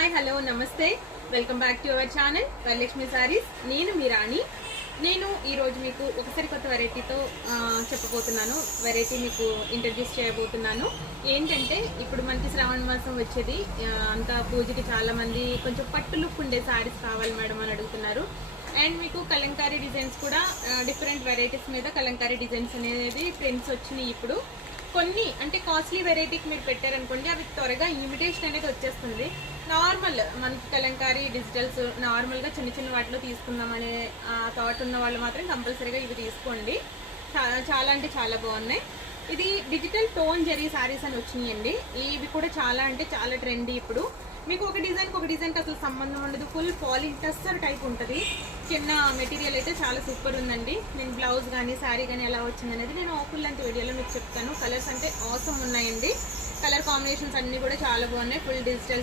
Hi hello నమస్తే welcome back to our channel Varalakshmi saris. నేను మీ రాణి. నేను ఈరోజు మీకు ఒకసారి కొత్త వెరైటీతో చెప్పబోతున్నాను. వెరైటీ మీకు ఇంట్రడ్యూస్ చేయబోతున్నాను. ఏంటంటే ఇప్పుడు మనకి శ్రావణ మాసం వచ్చేది, అంతా పూజకి చాలామంది కొంచెం పట్టు లుక్ ఉండే సారీస్ కావాలి మేడం అని అడుగుతున్నారు. అండ్ మీకు కలంకారీ డిజైన్స్ కూడా డిఫరెంట్ వెరైటీస్ మీద కలంకారీ డిజైన్స్ అనేది ట్రెండ్స్ వచ్చినాయి. ఇప్పుడు కొన్ని అంటే కాస్ట్లీ వెరైటీకి మీరు పెట్టారనుకోండి, అవి త్వరగా ఇమిటేషన్ అనేది వచ్చేస్తుంది. నార్మల్ మనకి కలంకారీ డిజిటల్స్ నార్మల్గా చిన్న చిన్న వాటిలో తీసుకుందామనే థాట్ ఉన్న వాళ్ళు మాత్రం కంపల్సరీగా ఇవి తీసుకోండి. చాలా అంటే చాలా బాగున్నాయి. ఇది డిజిటల్ టోన్ జరీ శారీస్ అని వచ్చినాయండి. ఇవి కూడా చాలా అంటే చాలా ట్రెండీ. ఇప్పుడు మీకు ఒక డిజైన్కి అసలు సంబంధం ఉండదు. ఫుల్ పాలిస్టర్ టైప్ ఉంటుంది. చిన్న మెటీరియల్ అయితే చాలా సూపర్ ఉందండి. నేను బ్లౌజ్ కానీ శారీ కానీ ఎలా వచ్చింది అనేది నేను ఫుల్ లెంత్ వీడియోలో మీకు చెప్తాను. కలర్స్ అంటే ఆసమ్ ఉన్నాయండి. కలర్ కాంబినేషన్స్ అన్నీ కూడా చాలా బాగున్నాయి. Full digital